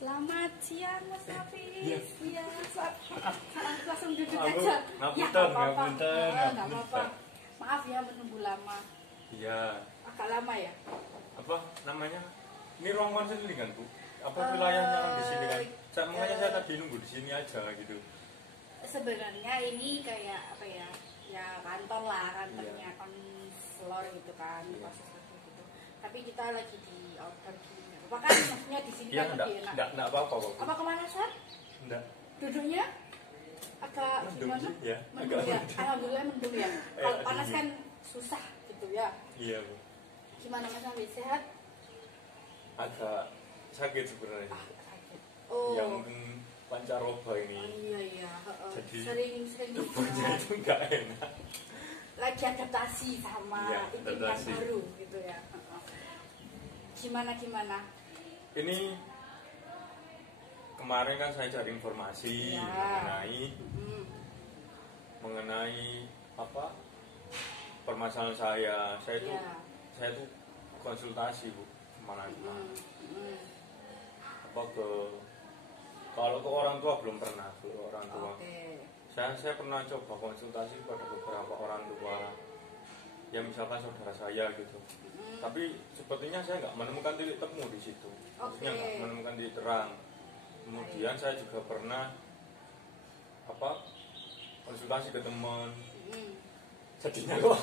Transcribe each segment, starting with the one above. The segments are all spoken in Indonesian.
Selamat siang Mas Hafiz. Iya. Iya, langsung duduk aja. Ngapunten, Ya, ngapunten. nggak apa-apa. Maaf ya menunggu lama. Iya. Agak lama ya. Apa namanya? Ini ruang konseling kan, Bu? Apa wilayahnya kan di sini kan? Makanya saya tadi nunggu di sini aja gitu. Sebenarnya ini kayak apa ya? Ya kantor lah, kantornya konselor gitu kan, konselor gitu. Tapi kita lagi di order gini. Apa kan maksudnya di sini kan lebih enak. Enggak apa-apa kok. Apa kemanasan? Enggak. Duduknya agak Mendung gimana? sih, ya. Mendung Agak ya. mendung. Alhamdulillah mendung ya. Kalau panas kan susah gitu ya. Iya, Bu. Gimana Mas Hafiz, sehat? Agak sakit sebenarnya. Sakit. Oh. Ya mungkin pancaroba Oh, ini. iya. Jadi Sering tubuhnya itu enggak enak. lagi adaptasi sama Iya, iklim yang adaptasi. baru gitu ya. Gimana? Ini kemarin kan saya cari informasi Ya. mengenai apa permasalahan saya itu Ya. saya tuh konsultasi, Bu, kemana apa kalau ke orang tua belum pernah, ke orang tua. Oke. Saya pernah coba konsultasi pada beberapa orang tua, ya misalkan saudara saya gitu. Tapi sepertinya saya nggak menemukan titik temu di situ. Maksudnya nggak menemukan titik terang. Kemudian saya juga pernah konsultasi ke teman. Jadinya kok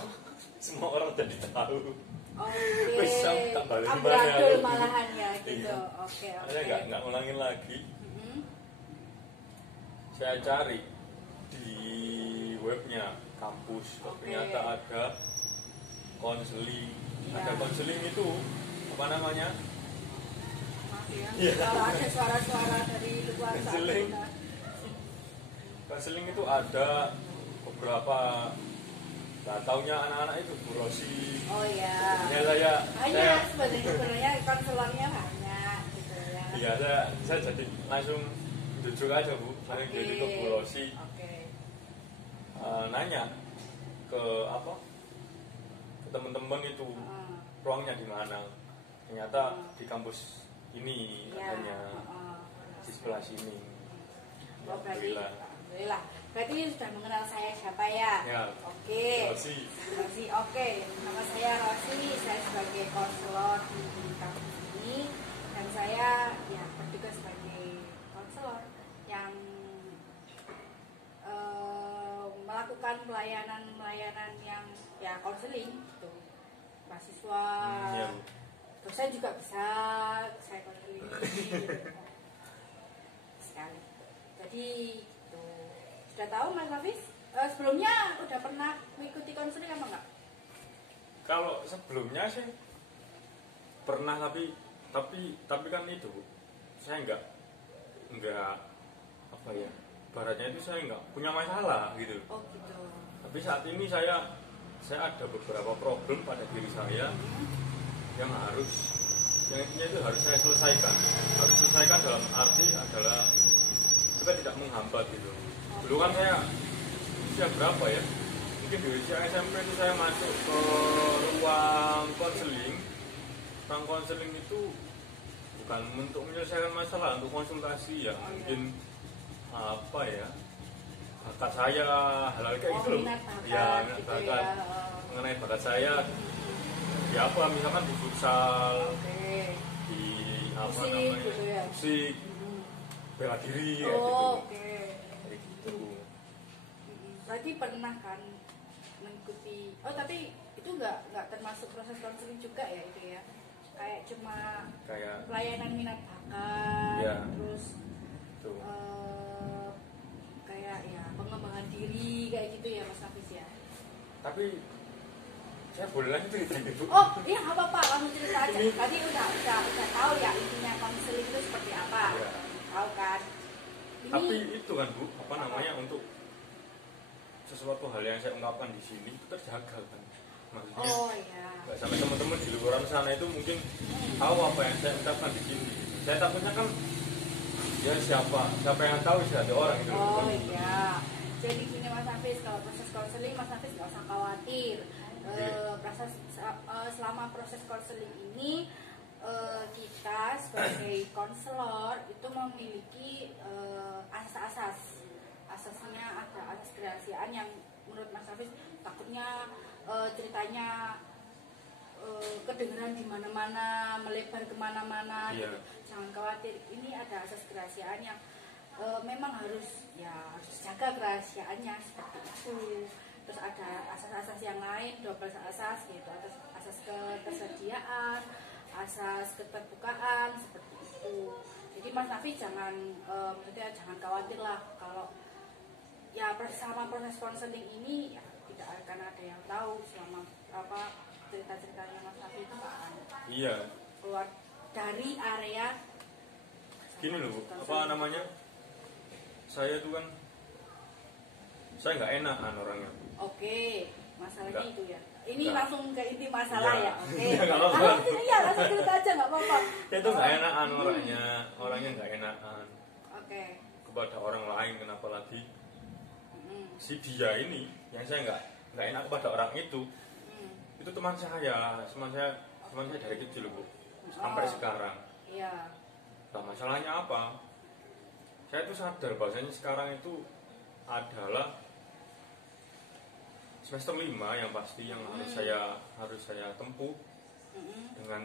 semua orang jadi tahu. Oke. Bisa tak balik Amburadul malahan ya gitu. Iya. Oke. Saya nggak ulangin lagi. Saya cari di webnya kampus, ternyata ada konseling. Ya. Ada konseling itu apa namanya? Maaf ya. Iya. Kalau ada suara-suara dari luar Konseling. sana. Konseling itu ada beberapa. Nah, taunya anak-anak itu Bu Rosi. Oh ya. Ya Banyak sebenarnya konselornya banyak gitu ya. Iya, saya jadi langsung jujur aja, Bu. Saya jadi ke Bu Rosi. Oke. Nanya ke ke teman-teman itu ruangnya di mana. Ternyata di kampus ini adanya di sebelah sini. Alhamdulillah. Berarti sudah mengenal saya siapa ya? Ya. Oke. Rosi. Oke. Nama saya Rosi. Saya sebagai konselor di kampus ini dan saya ya bertugas sebagai konselor yang melakukan pelayanan yang ya konseling gitu. Mahasiswa, dosen juga bisa saya konseling gitu. Sekali. Jadi gitu. Sudah tahu Mas Hafiz? Sebelumnya udah pernah mengikuti konseling apa enggak? Kalau sebelumnya sih pernah tapi kan itu, Bu. Saya enggak apa ya? Baratnya itu saya enggak punya masalah gitu. Oh gitu. Tapi saat ini saya ada beberapa problem pada diri saya yang intinya itu harus saya selesaikan. Harus selesaikan dalam arti adalah juga tidak menghambat gitu. Dulu kan saya usia berapa ya? Mungkin di usia SMP itu saya masuk ke ruang konseling. Ruang konseling itu bukan untuk menyelesaikan masalah, untuk konsultasi ya. Mungkin apa ya? Bakat saya, hal-hal kayak gitu loh. Ya, minat gitu bakat. ya. Mengenai bakat saya, ya apa misalkan di futsal, di apa Musik, namanya, gitu ya. musik, bela diri kayak gitu. Oke. Kayak gitu. Berarti pernah kan mengikuti? Oh tapi itu nggak termasuk proses konseling juga ya itu ya? Kayak cuma pelayanan minat bakat, Ya. terus Tuh. kayak ya pengembangan diri kayak gitu ya Mas Hafiz ya? Tapi saya boleh lanjut cerita Bu? Oh iya nggak apa-apa, langsung cerita aja. Tadi udah tahu ya intinya konseling itu seperti apa? Ya. Tahu kan? Tapi itu kan Bu, apa namanya, untuk sesuatu hal yang saya ungkapkan di sini itu terjaga kan. Maksudnya nggak sampai teman-teman di luar sana itu mungkin tahu apa yang saya ucapkan di sini. Saya takutnya kan ya siapa yang tahu sih ada orang gitu. Oh iya. Jadi gini Mas Hafiz, kalau proses konseling Mas Hafiz nggak usah khawatir. Selama proses konseling ini kita sebagai konselor itu memiliki asasnya ada asas kerahasiaan yang menurut Mas Hafiz takutnya ceritanya kedengeran di mana-mana, melebar kemana-mana, Iya. gitu. Jangan khawatir, ini ada asas kerahasiaan yang memang harus jaga kerahasiaannya seperti itu. Terus ada asas-asas yang lain, 12 asas gitu, asas ketersediaan, asas keterbukaan seperti itu. Jadi Mas Nafi jangan jangan khawatir lah kalau ya selama proses konseling ini ya, tidak akan ada yang tahu selama cerita-ceritanya Mas Nafi itu nggak akan Iya. keluar dari area. Gini loh, Bu, apa namanya? Saya tuh kan saya nggak enakan orangnya. Oke, masalahnya Enggak. itu ya. Ini Enggak. langsung ke inti masalah Iya. ya. Oke. Iya, nggak apa-apa. Iya, langsung cerita aja nggak apa-apa. Saya tuh nggak enakan orangnya nggak enakan Oke. kepada orang lain, kenapa lagi Mm, si dia ini yang saya nggak enak kepada orang itu teman saya dari kecil, Bu, sampai Oh. sekarang. Iya. Nah, masalahnya apa? Saya tuh sadar bahwasanya sekarang itu adalah semester 5 yang pasti yang harus saya tempuh dengan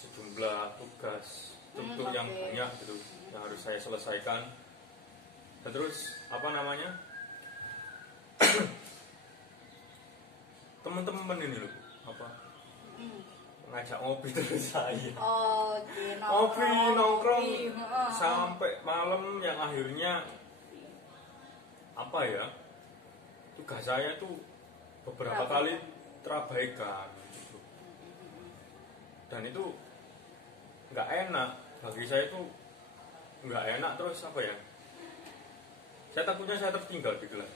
sejumlah tugas struktur yang Oke. banyak gitu yang harus saya selesaikan. Dan terus apa namanya? Teman-teman ini loh, apa? Ngajak ngopi terus saya. Oke, Ngopi nongkrong Heeh. sampai malam yang akhirnya apa ya? Tugas saya tuh beberapa kali terabaikan gitu. Dan itu nggak enak bagi saya, itu nggak enak. Terus apa ya, saya takutnya saya tertinggal di kelas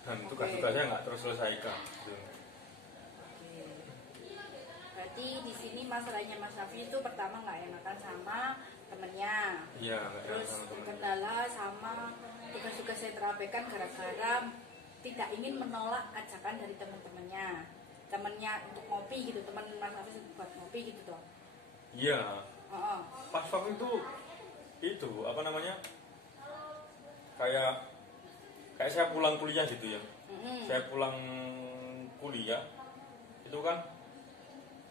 dan tugas-tugas saya nggak terselesaikan gitu. Oke. Berarti di sini masalahnya Mas Raffi itu pertama nggak enakan sama temennya. Iya, nggak enak Terus sama teman. terkendala sama tugas-tugas saya terabaikan gara-gara tidak ingin menolak ajakan dari temennya untuk ngopi gitu, teman Mas Raffi buat ngopi gitu toh. Iya, Heeh. pas waktu itu apa namanya, kayak saya pulang kuliah gitu ya. Saya pulang kuliah itu kan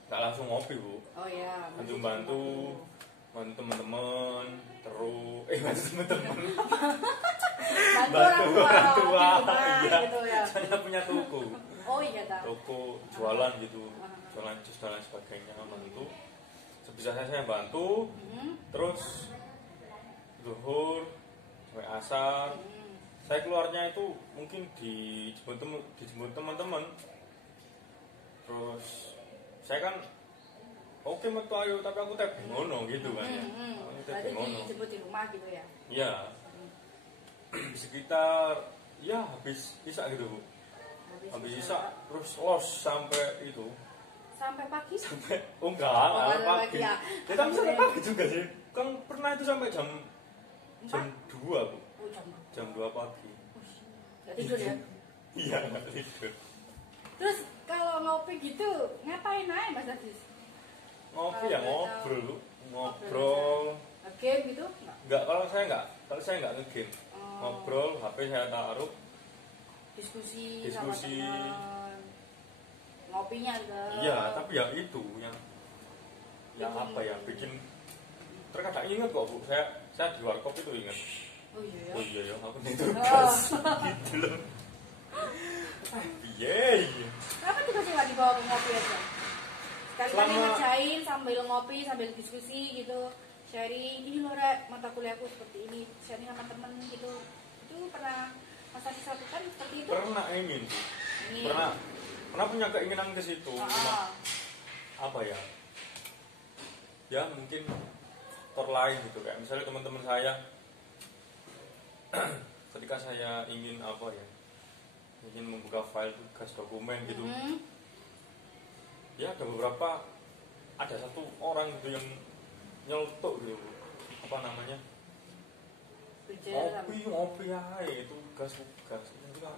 nggak langsung ngopi, Bu. Oh ya. Bantu teman-teman, terus bantu teman-teman, Bantu orang tua, orang tua, di rumah, iya. gitu ya. Saya punya toko, Oh iya tak. toko jualan gitu, jualan jus dan lain sebagainya, bantu. Sebisa saya bantu, terus zuhur sampai asar. Saya keluarnya itu mungkin dijemput teman-teman. Terus saya kan oke metu ayo, tapi aku teh ngono gitu kan ya. Aku teh Berarti ngono. dijemput di rumah gitu ya. Iya. Sekitar ya habis isak gitu, Bu. Habis isak terus los sampai itu. Sampai pagi. Sampai enggak, Oh, sampai pagi. ya. Ya tapi sampai pagi juga sih. Kan pernah itu sampai jam 2, Bu. Oh, Jam 2 pagi. Gak tidur ya. Iya, nggak tidur. Terus kalau ngopi gitu ngapain aja Mas Adis? Ngopi ya ngobrol, Bu. Ngobrol. Game gitu? Nggak. Kalau saya nggak ngegame. Ngobrol, HP saya taruh, Diskusi. Diskusi. Sama teman. Ngopinya enggak. iya, tapi ya itu yang apa ya, bikin terkadang ingat kok, Bu. Saya di warkop itu ingat. Oh iya ya. Oh iya ya, aku nih tugas gitu loh. Iya. Kenapa tiba-tiba nggak dibawa ke ngopi aja? Sekali-kali Selama- ngerjain sambil ngopi, sambil diskusi gitu. Sharing, ini loh Rek, mata kuliahku seperti ini. Sharing sama temen gitu. Itu pernah Mas Adis lakukan seperti itu? Pernah ingin sih. Ini. Pernah punya keinginan ke situ. Cuma apa ya? Ya mungkin faktor lain gitu, kayak misalnya teman-teman saya ketika saya ingin apa ya, ingin membuka file tugas dokumen gitu, ya ada satu orang gitu yang nyeletuk gitu, apa namanya, ngopi aja itu tugas itu kan.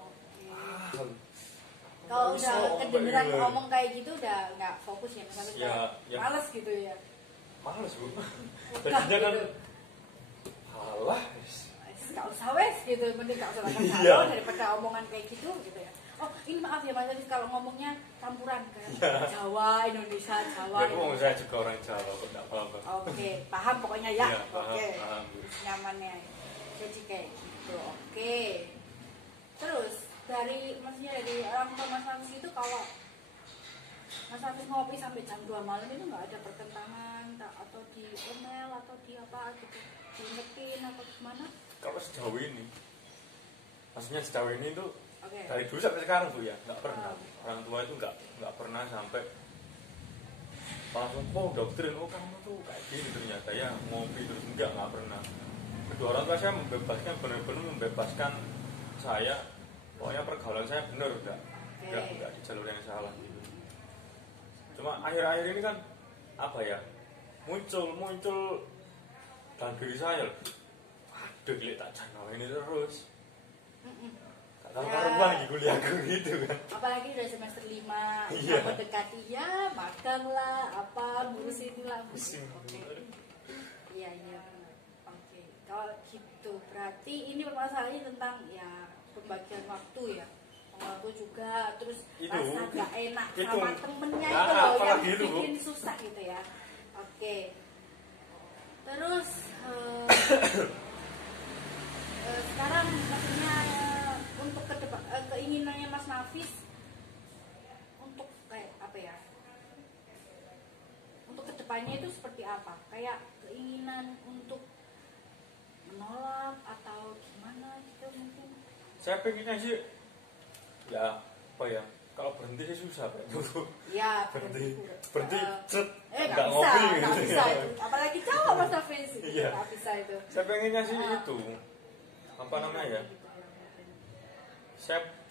Kalau Bisa, udah kedengeran iya. ngomong kayak gitu udah nggak fokus ya, misalnya Ya. males gitu ya. males Bu. Udah, Jadinya kan gitu. halah Gak usah wes gitu, mending gak usah makan Iya. daripada omongan kayak gitu ya. Oh ini maaf ya Mas Hafiz kalau ngomongnya campuran kan, Iya. Jawa, Indonesia, Jawa. ya Bu, saya juga orang Jawa kok enggak paham. Oke, paham pokoknya ya. Iya, paham, Oke, paham, Bu. nyamannya. Jadi kayak gitu. Oke. Terus dari maksudnya dari orang tua Mas Hafiz itu kalau Mas Hafiz ngopi sampai jam 2 malam itu nggak ada pertentangan atau di email atau di apa gitu, diingetin atau gimana? Kalau sejauh ini, maksudnya sejauh ini tuh Oke. dari dulu sampai sekarang Bu ya, nggak pernah. Orang tua itu nggak pernah sampai langsung doktrin, oh kamu tuh kayak gini ternyata ya ngopi terus nggak pernah. Kedua orang tua saya membebaskan, benar-benar membebaskan saya, pokoknya pergaulan saya benar nggak di jalur yang salah gitu. Cuma akhir-akhir ini kan apa ya, muncul dalam diri saya, aduh gila tak jangan ini terus. Kalau karuan lagi kuliahku gitu kan. Apalagi udah semester 5, Iya. mendekati ya magang lah, apa ngurusin lah. Pusing. Oke. Iya benar. Oke. Kalau gitu berarti ini permasalahannya tentang ya pembagian waktu ya. Waktu juga terus Itu. rasa gak enak Itu. sama temennya Nah, itu loh yang apalagi itu, Bu. bikin susah gitu ya. Oke. Terus sekarang maksudnya untuk keinginannya Mas Nafis untuk kayak apa ya, untuk kedepannya itu seperti apa, kayak keinginan untuk menolak atau gimana gitu mungkin. Saya pengennya sih ya apa ya, kalau berhenti sih susah Pak. Ya berhenti Eh, cet nggak bisa, ngopi nggak gitu bisa ya. itu. Apalagi cowok Mas Nafis itu Iya. nggak bisa itu. Saya pengennya sih itu apa namanya ya,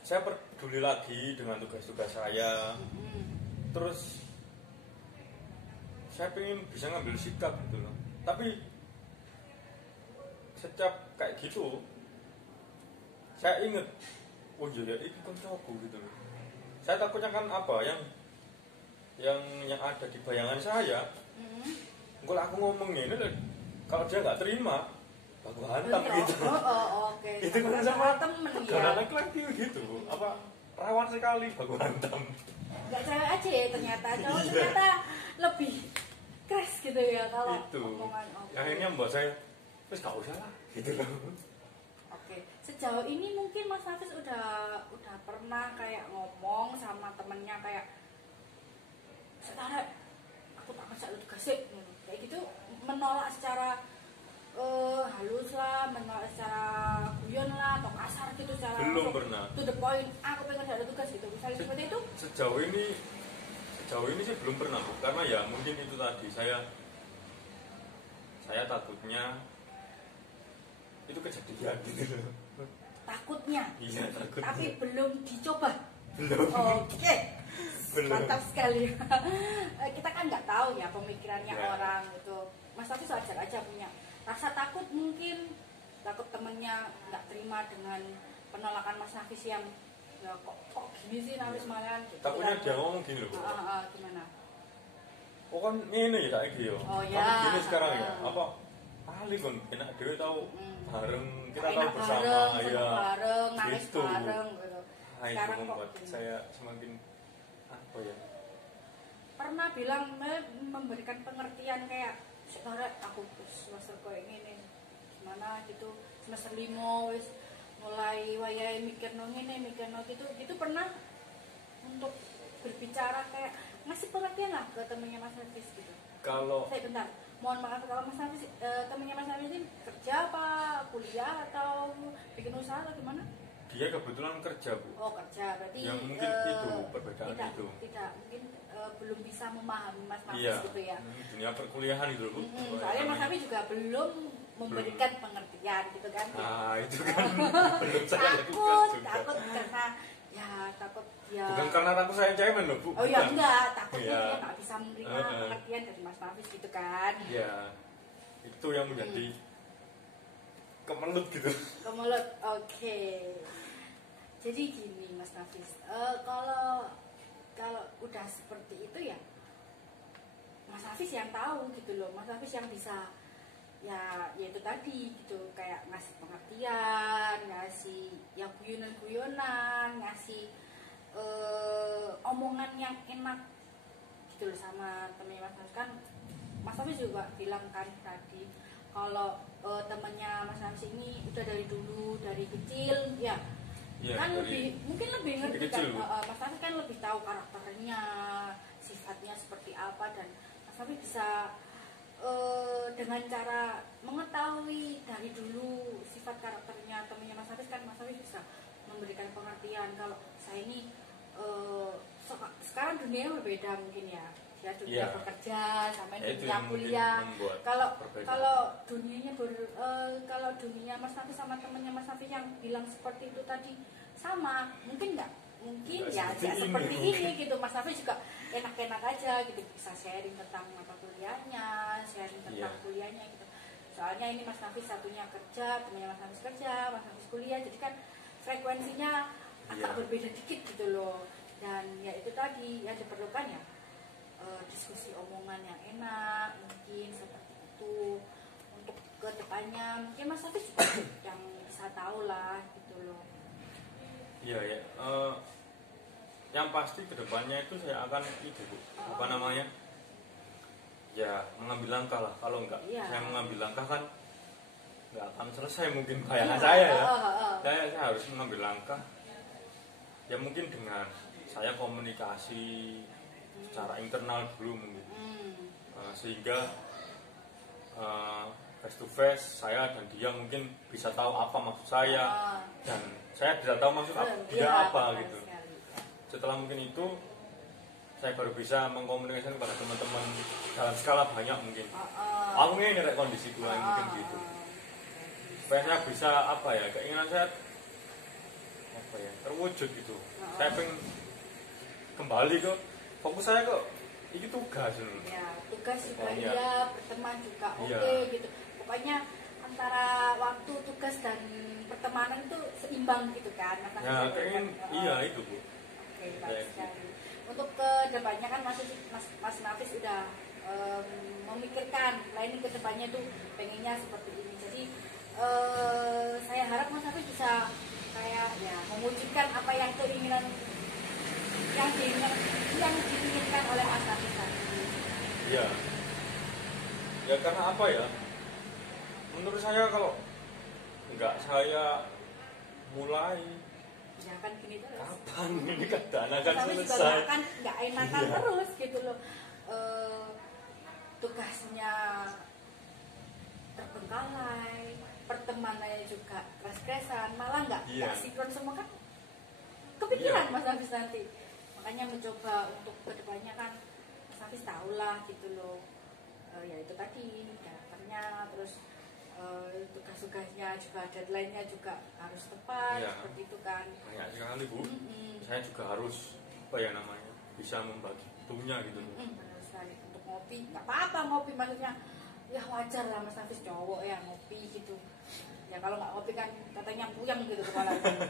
saya peduli lagi dengan tugas-tugas saya. Terus saya pengen bisa ngambil sikap gitu loh. Tapi setiap kayak gitu saya inget, oh iya ini kan cowokku gitu loh. Saya takutnya kan apa yang ada di bayangan saya. Kalau aku ngomong ini kalau dia nggak terima aku hantam gitu. Oke. Itu kan sama temen karena ya. laki-laki gitu apa rawan sekali aku hantam. Nggak cewek aja ya ternyata, cowok Iya. ternyata lebih keras gitu ya kalau Itu omongan. Oke. akhirnya membuat saya terus gak usah lah gitu loh. Oke. Sejauh ini mungkin Mas Hafiz udah pernah kayak ngomong sama temennya kayak sekarang aku tak ngajak lu tugasnya kayak gitu, menolak secara halus lah, menolak secara guyon lah atau kasar gitu secara Belum langsung, pernah. to the point, aku pengen ada tugas gitu misalnya seperti itu. Sejauh ini sih belum pernah Bu. Karena ya mungkin itu tadi saya takutnya itu kejadian gitu loh. Takutnya Iya takutnya. tapi belum dicoba. Belum. Oke. Belum. Mantap sekali. Kita kan nggak tahu ya pemikirannya Ya. orang itu. Mas Hafiz wajar aja punya rasa takut, mungkin takut temennya nggak terima dengan penolakan Mas Hafiz yang ya kok gini sih Hafiz malahan gitu. Takutnya dia ngomong gini loh Bu. Gimana? Oh kan ini ya saiki yo. Oh, Kamu ya. gini sekarang ya. Apa ahli kan enak dhewe tahu bareng kita tahu Enak bersama bareng, ya. seneng bareng, nangis Gitu. bareng gitu. Nah, itu Sekarang kok membuat gini. saya semakin apa ya? Pernah bilang memberikan pengertian kayak sekarang aku semester kayak gini gimana gitu, semester 5 wis mulai wayahe mikir no ngene mikir no gitu pernah untuk berbicara kayak ngasih pengertian lah ke temennya Mas Hafiz gitu. Kalau Saya bentar, mohon maaf kalau Mas Hafiz temennya Mas Hafiz ini kerja apa kuliah atau bikin usaha atau gimana? dia kebetulan kerja Bu. Oh kerja, berarti Yang mungkin itu perbedaan itu. Tidak mungkin belum bisa memahami Mas Hafiz Iya. gitu ya. Dunia perkuliahan itu loh Bu. Soalnya Mas Hafiz juga belum memberikan pengertian gitu kan. Nah, itu kan belum saya takut lakukan juga. karena ya takut ya. Bukan karena aku sayang cemen loh Bu. Oh ya Bukan. enggak, takutnya Iya. dia nggak bisa menerima pengertian dari Mas Hafiz gitu kan. Iya. Itu yang menjadi kemelut gitu. Kemulut, oke. Jadi gini Mas Hafiz, kalau udah seperti itu ya Mas Hafiz Hafiz yang tahu gitu loh, Mas Hafiz yang bisa ya itu tadi gitu, kayak ngasih pengertian, ngasih yang guyonan-guyonan, ngasih omongan yang enak gitu loh sama temennya Mas Hafiz. Kan Mas Hafiz juga bilang kan tadi kalau temannya Mas Hafiz ini udah dari dulu, dari kecil ya, kan mungkin lebih ngerti kan, Mas Hafiz kan lebih tahu karakternya, sifatnya seperti apa, dan Mas Hafiz bisa dengan cara mengetahui dari dulu sifat karakternya temannya Mas Hafiz, kan Mas Hafiz bisa memberikan pengertian kalau saya ini sekarang dunia berbeda mungkin ya dunia bekerja sama dunia kuliah. Kalau dunianya kalau dunia Mas Hafiz sama temannya Mas Hafiz yang bilang seperti itu tadi sama, mungkin nggak ya seperti ini gitu. Mas Hafiz juga enak-enak aja gitu, bisa sharing tentang mata kuliahnya, sharing tentang kuliahnya gitu. Soalnya ini Mas Hafiz satunya kerja, temannya Mas Hafiz kerja, Mas Hafiz kuliah, jadi kan frekuensinya agak berbeda dikit gitu loh. Dan ya itu tadi yang diperlukan ya diskusi omongan yang enak, mungkin seperti itu. Untuk kedepannya mungkin Mas Hafiz juga yang bisa tahu lah gitu loh. Iya ya, yang pasti kedepannya itu saya akan itu Bu, apa namanya, ya mengambil langkah lah. Kalau enggak saya mengambil langkah kan nggak akan selesai mungkin bayangan saya ya. Saya harus mengambil langkah ya, mungkin dengan saya komunikasi secara internal dulu mungkin, sehingga face to face saya dan dia mungkin bisa tahu apa maksud saya, dan saya tidak tahu maksud dia apa gitu. Setelah mungkin itu saya baru bisa mengkomunikasikan kepada teman-teman dalam skala banyak mungkin. Aku ini ada kondisi gue mungkin gitu. Supaya saya bisa apa ya, keinginan saya apa ya, terwujud gitu. Saya pengen kembali ke fokus saya kok ini tugas loh. Ya, tugas juga berteman juga gitu. Pokoknya antara waktu tugas dan pertemanan itu seimbang gitu kan. Ya, iya itu Bu. Oke, baik sekali. Untuk ke depannya kan Mas Nafis udah memikirkan planning ke depannya tuh pengennya seperti ini. Jadi saya harap Mas Nafis bisa kayak ya mewujudkan apa yang keinginan yang diinginkan oleh Mas Nafis tadi. Iya. Ya karena apa ya? Menurut saya kalau enggak saya mulai ya kan gini terus. Kapan ini dana kan selesai? Juga kan nggak enakan terus gitu loh. Tugasnya terbengkalai, pertemanannya juga keras-kerasan, malah nggak sinkron semua kan. Kepikiran Mas Hafiz nanti. Makanya mencoba untuk kedepannya kan Mas Hafiz tahulah gitu loh. Ya itu tadi karakternya, terus tugas-tugasnya juga, deadline-nya juga harus tepat, seperti itu kan. Banyak sekali Bu. Saya juga harus apa ya namanya, bisa membagi waktunya gitu. Benar sekali. Untuk ngopi nggak apa-apa, ngopi maksudnya ya wajar lah Mas Hafiz cowok ya ngopi gitu. Ya kalau nggak ngopi kan katanya puyeng gitu kepalanya.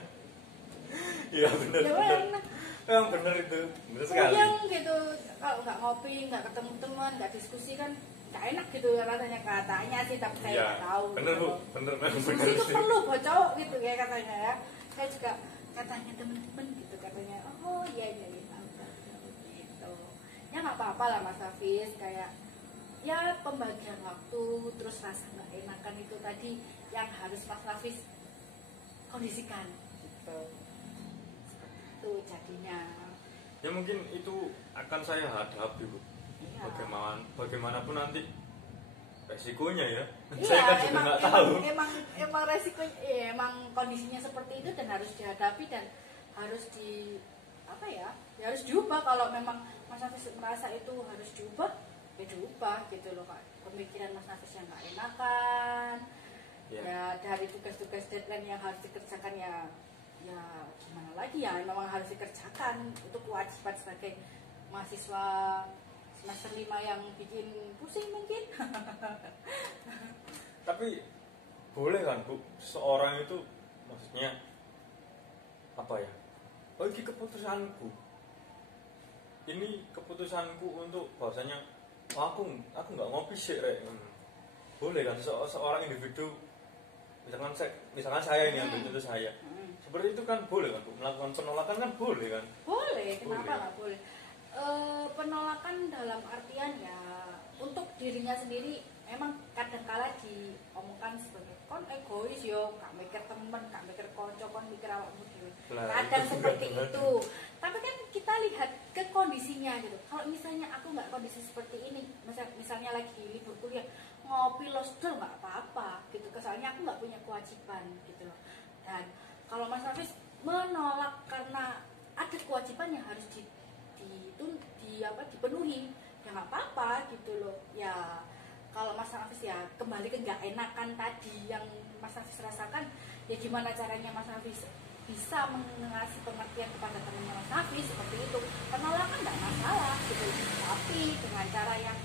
Iya benar. Ya benar. Yang benar itu, benar sekali. Puyeng gitu, kalau nggak ngopi, nggak ketemu teman, nggak diskusi kan nggak enak gitu rasanya, katanya sih, tapi saya nggak tahu. Bener Bu, bener. Diskusi itu perlu buat cowok gitu ya katanya ya. Saya juga katanya temen-temen gitu katanya, oh iya gitu. Ya nggak apa-apa lah Mas Hafiz, kayak ya pembagian waktu, terus rasa nggak enakan itu tadi yang harus Mas Hafiz kondisikan gitu. Itu jadinya ya mungkin itu akan saya hadapi Bu. Ya. Bagaimanapun nanti resikonya ya. Iya, saya kan juga nggak tahu. Emang resikonya, emang kondisinya seperti itu dan harus dihadapi dan harus harus diubah. Kalau memang Mas Hafiz merasa itu harus diubah, ya diubah gitu loh Kak. Pemikiran Mas Hafiz yang nggak enakan, ya dari tugas-tugas deadline yang harus dikerjakan ya gimana lagi ya, memang harus dikerjakan, itu kewajiban sebagai mahasiswa semester 5 yang bikin pusing mungkin. Tapi boleh kan Bu, seorang itu maksudnya apa ya, oh ini keputusanku untuk bahwasanya oh, aku nggak ngopi sih rek. Boleh kan seorang individu, misalkan saya ini ambil contoh saya, seperti itu kan boleh kan Bu? Melakukan penolakan kan boleh kan? Boleh, kenapa nggak boleh? Penolakan dalam artian ya untuk dirinya sendiri emang kadang-kala diomongkan sebagai kon egois yo, gak mikir temen, gak mikir konco, kon mikir awakmu dhewe. Kadang seperti itu. Tapi kan kita lihat ke kondisinya gitu. Kalau misalnya aku nggak kondisi seperti ini, misalnya lagi libur kuliah, ngopi lo sedul nggak apa-apa gitu. Soalnya aku nggak punya kewajiban gitu loh. Dan kalau Mas Hafiz menolak karena ada kewajiban yang harus dipenuhi, ya nggak apa-apa gitu loh. Ya kalau Mas Hafiz ya kembali ke nggak enakan tadi yang Mas Hafiz rasakan, ya gimana caranya Mas Hafiz bisa mengasih pengertian kepada teman Mas Hafiz seperti itu. Penolakan nggak masalah gitu, tapi dengan cara yang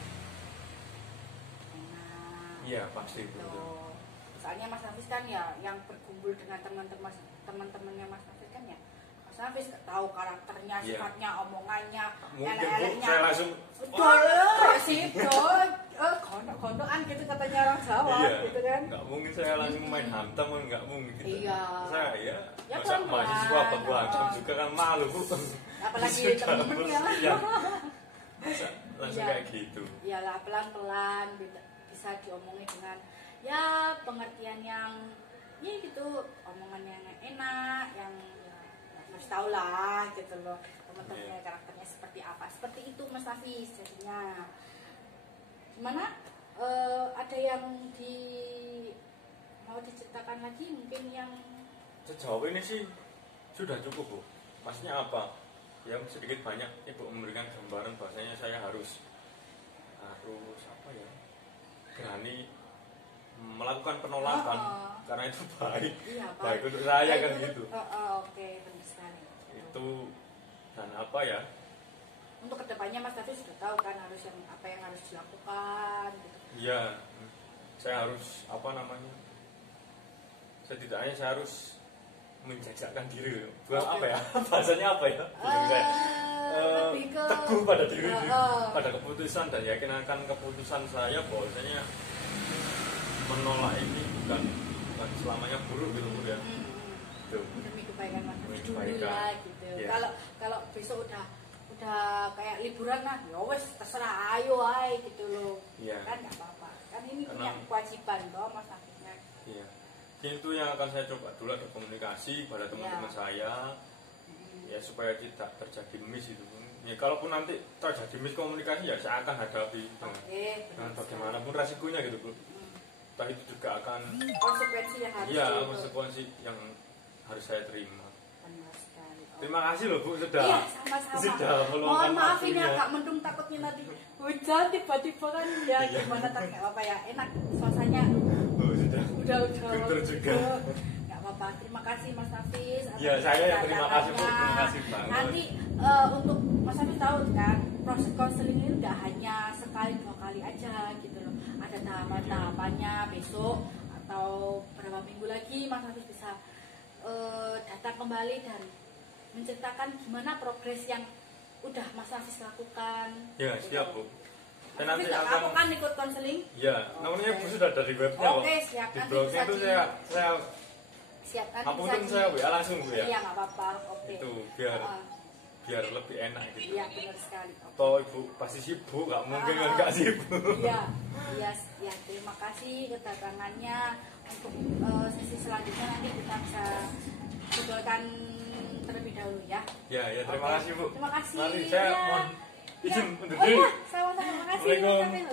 enak. Iya pasti gitu. betul. Soalnya Mas Hafiz kan ya yang berkumpul dengan teman-temannya Mas Hafiz kan ya. Mas Hafiz tahu karakternya, sifatnya, omongannya, mungkin saya langsung sih, gondok-gondokan gitu katanya orang Jawa, gitu kan. Nggak mungkin saya langsung main hantam, nggak mungkin gitu. Iya. Saya ya masa mahasiswa baku hantam juga kan malu. Apalagi temen ya. Masa langsung kayak gitu. Iyalah pelan-pelan bisa diomongin dengan ya pengertian yang ya gitu, omongan yang enak, yang harus tahu lah gitu loh teman-temannya karakternya seperti apa, seperti itu Mas Hafiz. Jadinya gimana, ada yang mau diceritakan lagi mungkin yang sejauh ini sih sudah cukup Bu. Maksudnya apa ya, sedikit banyak Ibu memberikan gambaran bahwasanya saya harus apa ya, berani melakukan penolakan karena itu baik, iya, baik untuk saya kan gitu. Oke, benar sekali. Itu dan apa ya? Untuk kedepannya Mas Hafiz sudah tahu kan apa yang harus dilakukan. Gitu. Iya, saya harus apa namanya? Setidaknya saya harus menjajakkan diri. Apa ya? Bahasanya apa ya? Teguh pada diri, pada keputusan dan yakinkan keputusan saya bahwasanya menolak ini bukan selamanya buruk gitu Bu ya. Demi kebaikan Mas Hafiz dulu kebaikan. lah gitu. Yeah. Kalau besok udah kayak liburan lah, ya wes terserah ayo gitu loh. Yeah. Kan nggak apa-apa. Kan ini Karena, punya kewajiban loh Mas Hafiznya. Iya. Itu yang akan saya coba dulu ada komunikasi pada teman-teman saya. Ya supaya tidak terjadi miss itu. Ya kalaupun nanti terjadi miskomunikasi ya saya akan hadapi dengan bagaimanapun resikonya gitu Bu. Entah itu juga akan konsekuensi yang harus konsekuensi yang harus saya terima. Benar sekali. Terima kasih loh Bu sudah. Iya, sama-sama. Sudah mohon maaf ini agak mendung, takutnya nanti hujan tiba-tiba kan ya gimana tak nggak apa-apa ya, enak suasananya. Udah Guntur juga. Nggak apa-apa. Terima kasih Mas Hafiz. Iya, saya yang terima kasih Bu. Terima kasih banget. Nanti untuk Mas Hafiz tahu kan, proses konseling ini udah hanya sekali 2 kali aja gitu loh. Ada tahapan-tahapannya besok atau berapa minggu lagi Mas Hafiz bisa datang kembali dan menceritakan gimana progres yang udah Mas Hafiz lakukan. Ya, siap Bu. Dan nanti aku kan ikut konseling. Ya, namanya Bu sudah ada di webnya. Oke, siap. Di blognya itu saya siapkan. Apapun saya WA langsung Bu ya. Iya, nggak apa-apa. Oke. Itu biar lebih enak gitu. Iya, benar sekali. Atau Ibu pasti sibuk, nggak mungkin kan nggak sibuk. Iya, terima kasih kedatangannya. Untuk sesi selanjutnya nanti kita bisa ngobrolkan terlebih dahulu ya. Ya, terima kasih Bu. Terima kasih. Nanti saya mohon izin untuk diri. Iya, sama-sama. Terima kasih. Assalamualaikum.